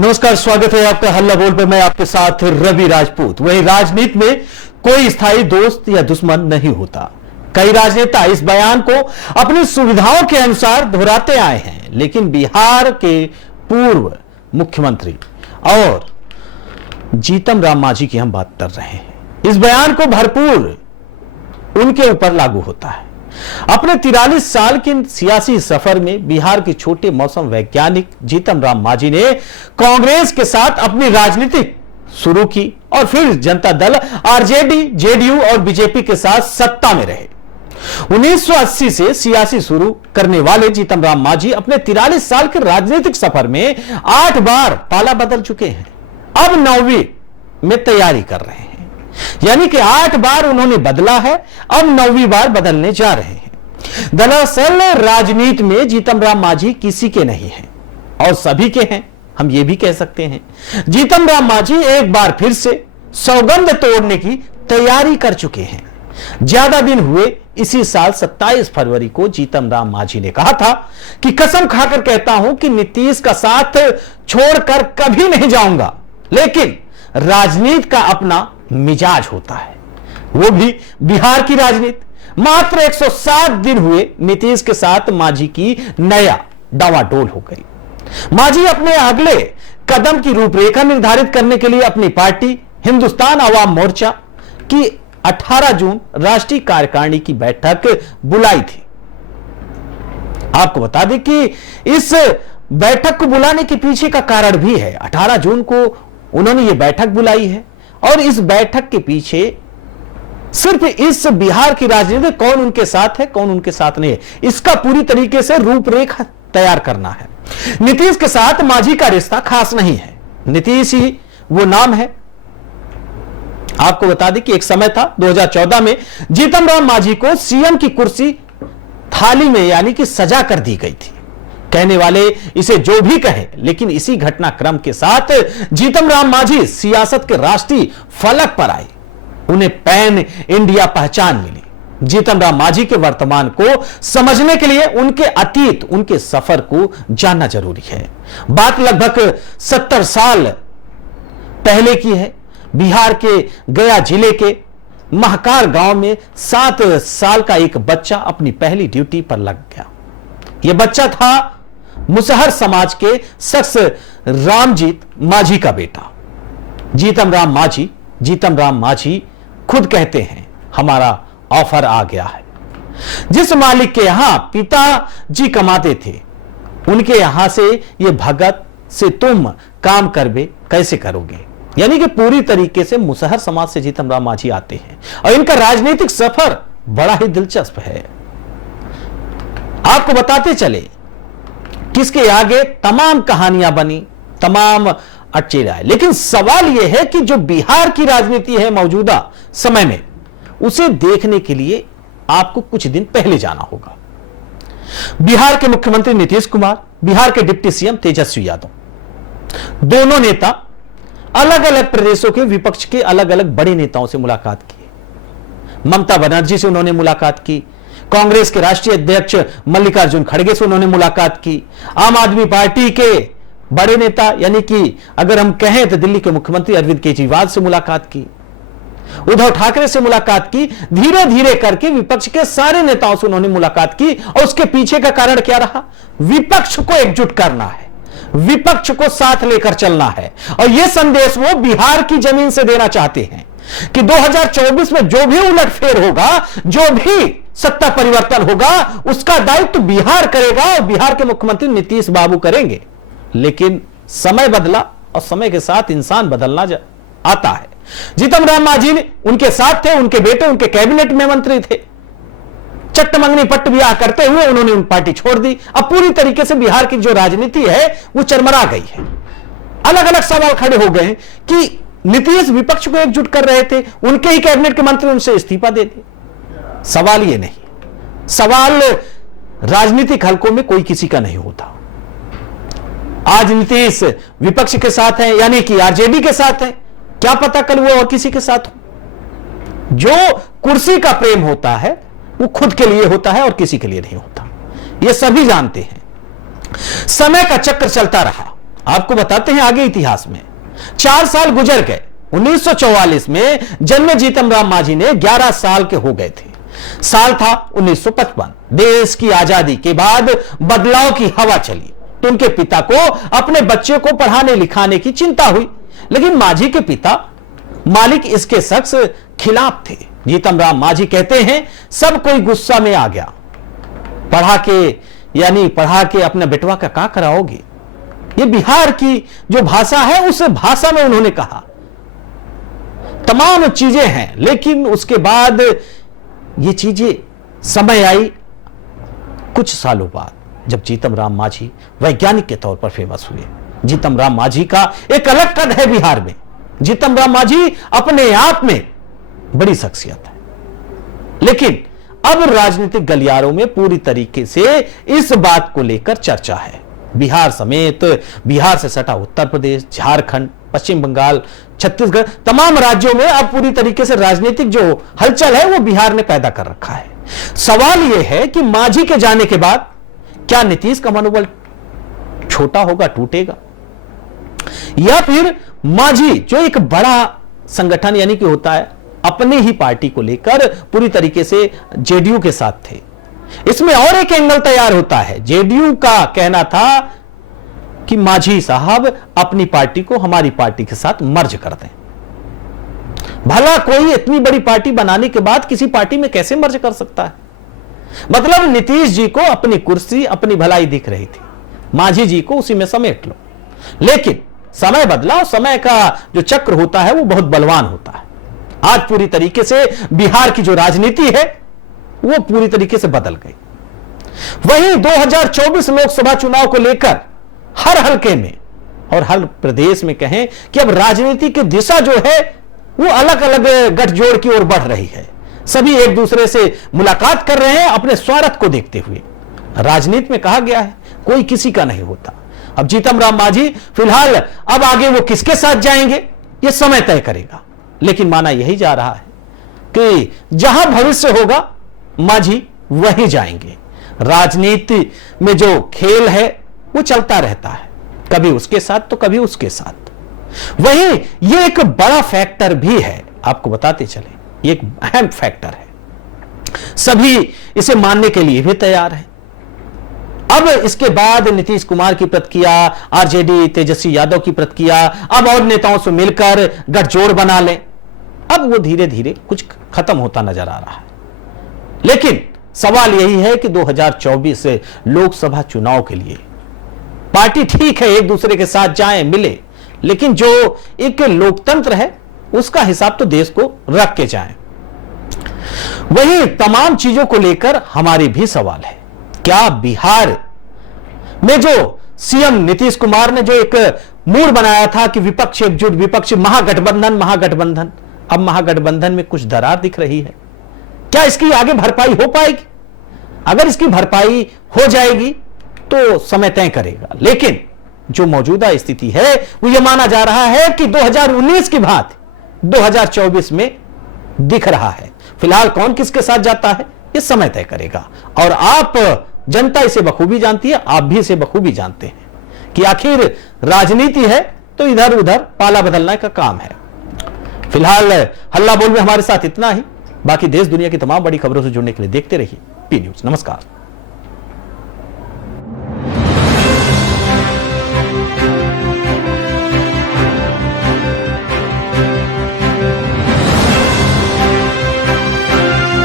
नमस्कार, स्वागत है आपका हल्ला बोल पे। मैं आपके साथ रवि राजपूत। वही राजनीति में कोई स्थायी दोस्त या दुश्मन नहीं होता। कई राजनेता इस बयान को अपनी सुविधाओं के अनुसार दोहराते आए हैं, लेकिन बिहार के पूर्व मुख्यमंत्री और जीतन राम मांझी की हम बात कर रहे हैं। इस बयान को भरपूर उनके ऊपर लागू होता है। अपने 43 साल के सियासी सफर में बिहार के छोटे मौसम वैज्ञानिक जीतन राम मांझी ने कांग्रेस के साथ अपनी राजनीति शुरू की और फिर जनता दल, आरजेडी, जेडीयू और बीजेपी के साथ सत्ता में रहे। 1980 से सियासी शुरू करने वाले जीतन राम मांझी अपने 43 साल के राजनीतिक सफर में 8 बार पाला बदल चुके हैं। अब 9वीं में तैयारी कर रहे हैं, यानी कि 8 बार उन्होंने बदला है, अब 9वीं बार बदलने जा रहे हैं। दरअसल राजनीति में जीतन राम मांझी किसी के नहीं है और सभी के हैं, हम ये भी कह सकते हैं। जीतन राम मांझी एक बार फिर से सौगंध तोड़ने की तैयारी कर चुके हैं। ज्यादा दिन हुए, इसी साल 27 फरवरी को जीतन राम मांझी ने कहा था कि कसम खाकर कहता हूं कि नीतीश का साथ छोड़कर कभी नहीं जाऊंगा, लेकिन राजनीति का अपना मिजाज होता है, वो भी बिहार की राजनीति। मात्र 107 दिन हुए, नीतीश के साथ मांझी की नया डावाडोल हो गई। मांझी अपने अगले कदम की रूपरेखा निर्धारित करने के लिए अपनी पार्टी हिंदुस्तान अवाम मोर्चा की 18 जून राष्ट्रीय कार्यकारिणी की बैठक बुलाई थी। आपको बता दें कि इस बैठक को बुलाने के पीछे का कारण भी है। 18 जून को उन्होंने यह बैठक बुलाई है और इस बैठक के पीछे सिर्फ इस बिहार की राजनीति, कौन उनके साथ है, कौन उनके साथ नहीं है, इसका पूरी तरीके से रूपरेखा तैयार करना है। नीतीश के साथ मांझी का रिश्ता खास नहीं है, नीतीश ही वो नाम है। आपको बता दें कि एक समय था 2014 में जीतन राम मांझी को सीएम की कुर्सी थाली में यानी कि सजा कर दी गई थी। कहने वाले इसे जो भी कहे, लेकिन इसी घटनाक्रम के साथ जीतन राम मांझी सियासत के राष्ट्रीय फलक पर आए। उन्हें पैन इंडिया पहचान मिली। जीतन राम मांझी के वर्तमान को समझने के लिए उनके अतीत, उनके सफर को जानना जरूरी है। बात लगभग 70 साल पहले की है। बिहार के गया जिले के महकार गांव में 7 साल का एक बच्चा अपनी पहली ड्यूटी पर लग गया। यह बच्चा था मुसहर समाज के शख्स रामजीत मांझी का बेटा जीतन राम मांझी खुद कहते हैं, हमारा ऑफर आ गया है। जिस मालिक के यहां पिताजी कमाते थे, उनके यहां से ये भगत से तुम काम करबे कैसे करोगे। यानी कि पूरी तरीके से मुसहर समाज से जीतन राम मांझी आते हैं और इनका राजनीतिक सफर बड़ा ही दिलचस्प है। आपको बताते चले किसके आगे तमाम कहानियां बनी, तमाम अटचे रहे, लेकिन सवाल यह है कि जो बिहार की राजनीति है मौजूदा समय में, उसे देखने के लिए आपको कुछ दिन पहले जाना होगा। बिहार के मुख्यमंत्री नीतीश कुमार, बिहार के डिप्टी सीएम तेजस्वी यादव, दोनों नेता अलग अलग प्रदेशों के विपक्ष के अलग अलग बड़े नेताओं से मुलाकात की। ममता बनर्जी से उन्होंने मुलाकात की, कांग्रेस के राष्ट्रीय अध्यक्ष मल्लिकार्जुन खड़गे से उन्होंने मुलाकात की, आम आदमी पार्टी के बड़े नेता यानी कि अगर हम कहें तो दिल्ली के मुख्यमंत्री अरविंद केजरीवाल से मुलाकात की, उद्धव ठाकरे से मुलाकात की। धीरे धीरे करके विपक्ष के सारे नेताओं से उन्होंने मुलाकात की और उसके पीछे का कारण क्या रहा? विपक्ष को एकजुट करना है, विपक्ष को साथ लेकर चलना है। और यह संदेश वो बिहार की जमीन से देना चाहते हैं कि 2024 में जो भी उलटफेर होगा, जो भी सत्ता परिवर्तन होगा, उसका दायित्व बिहार करेगा और बिहार के मुख्यमंत्री नीतीश बाबू करेंगे। लेकिन समय बदला और समय के साथ इंसान बदलना आता है। जीतन राम मांझी उनके साथ थे, उनके बेटे उनके कैबिनेट में मंत्री थे। चट्ट मंगनी पट्ट ब्याह करते हुए उन्होंने उन पार्टी छोड़ दी। अब पूरी तरीके से बिहार की जो राजनीति है वो चरमरा गई है। अलग अलग सवाल खड़े हो गए कि नीतीश विपक्ष को एकजुट कर रहे थे, उनके ही कैबिनेट के मंत्री उनसे इस्तीफा दे दिए। सवाल ये नहीं, सवाल राजनीतिक हलकों में कोई किसी का नहीं होता। आज नीतीश विपक्ष के साथ है, यानी कि आरजेडी के साथ है, क्या पता कल वो और किसी के साथ हो। जो कुर्सी का प्रेम होता है वो खुद के लिए होता है और किसी के लिए नहीं होता, ये सभी जानते हैं। समय का चक्र चलता रहा आपको बताते हैं आगे इतिहास में। 4 साल गुजर गए। 1944 में जन्मे जीतन राम मांझी ने 11 साल के हो गए थे। साल था 1955। देश की आजादी के बाद बदलाव की हवा चली तो उनके पिता को अपने बच्चे को पढ़ाने लिखाने की चिंता हुई, लेकिन मांझी के पिता मालिक इसके शख्स खिलाफ थे। जीतन राम मांझी कहते हैं सब कोई गुस्सा में आ गया, पढ़ा के अपने बेटवा का क्या कराओगे। ये बिहार की जो भाषा है उस भाषा में उन्होंने कहा। तमाम चीजें हैं, लेकिन उसके बाद ये चीजें समय आई कुछ सालों बाद जब जीतन राम मांझी वैज्ञानिक के तौर पर फेमस हुए। जीतन राम मांझी का एक अलग कद है बिहार में। जीतन राम मांझी अपने आप में बड़ी शख्सियत है, लेकिन अब राजनीतिक गलियारों में पूरी तरीके से इस बात को लेकर चर्चा है। बिहार समेत बिहार से सटा उत्तर प्रदेश, झारखंड, पश्चिम बंगाल, छत्तीसगढ़, तमाम राज्यों में अब पूरी तरीके से राजनीतिक जो हलचल है वो बिहार ने पैदा कर रखा है। सवाल यह है कि मांझी के जाने के बाद क्या नीतीश का मनोबल छोटा होगा, टूटेगा, या फिर मांझी जो एक बड़ा संगठन यानी कि होता है अपने ही पार्टी को लेकर पूरी तरीके से जेडीयू के साथ थे। इसमें और एक एंगल तैयार होता है। जेडीयू का कहना था कि मांझी साहब अपनी पार्टी को हमारी पार्टी के साथ मर्ज कर दें। भला कोई इतनी बड़ी पार्टी बनाने के बाद किसी पार्टी में कैसे मर्ज कर सकता है। मतलब नीतीश जी को अपनी कुर्सी, अपनी भलाई दिख रही थी, मांझी जी को उसी में समेट लो। लेकिन समय बदला और समय का जो चक्र होता है वो बहुत बलवान होता है। आज पूरी तरीके से बिहार की जो राजनीति है वो पूरी तरीके से बदल गई। वहीं 2024 लोकसभा चुनाव को लेकर हर हलके में और हर प्रदेश में कहें कि अब राजनीति की दिशा जो है वो अलग अलग गठजोड़ की ओर बढ़ रही है। सभी एक दूसरे से मुलाकात कर रहे हैं अपने स्वार्थ को देखते हुए। राजनीति में कहा गया है कोई किसी का नहीं होता। अब जीतन राम मांझी फिलहाल अब आगे वो किसके साथ जाएंगे ये समय तय करेगा, लेकिन माना यही जा रहा है कि जहां भविष्य होगा मांझी वहीं जाएंगे। राजनीति में जो खेल है वो चलता रहता है, कभी उसके साथ तो कभी उसके साथ। वहीं ये एक बड़ा फैक्टर भी है, आपको बताते चले, ये एक अहम फैक्टर है, सभी इसे मानने के लिए भी तैयार हैं। अब इसके बाद नीतीश कुमार की प्रतिक्रिया, आरजेडी तेजस्वी यादव की प्रतिक्रिया, अब और नेताओं से मिलकर गठजोड़ बना लें, अब वो धीरे धीरे कुछ खत्म होता नजर आ रहा है। लेकिन सवाल यही है कि 2024 लोकसभा चुनाव के लिए पार्टी ठीक है एक दूसरे के साथ जाएं, मिले, लेकिन जो एक लोकतंत्र है उसका हिसाब तो देश को रख के जाएं। वहीं तमाम चीजों को लेकर हमारे भी सवाल है, क्या बिहार में जो सीएम नीतीश कुमार ने जो एक मूड बनाया था कि विपक्ष एकजुट, विपक्ष महागठबंधन, अब महागठबंधन में कुछ दरार दिख रही है। क्या इसकी आगे भरपाई हो पाएगी? अगर इसकी भरपाई हो जाएगी तो समय तय करेगा, लेकिन जो मौजूदा स्थिति है वो यह माना जा रहा है कि 2019 की बात 2024 में दिख रहा है। फिलहाल कौन किसके साथ जाता है ये समय तय करेगा, और आप जनता इसे बखूबी जानती है, आप भी इसे बखूबी जानते हैं कि आखिर राजनीति है तो इधर उधर पाला बदलने का काम है। फिलहाल हल्ला बोल में हमारे साथ इतना ही। बाकी देश दुनिया की तमाम बड़ी खबरों से जुड़ने के लिए देखते रहिए पी न्यूज। नमस्कार।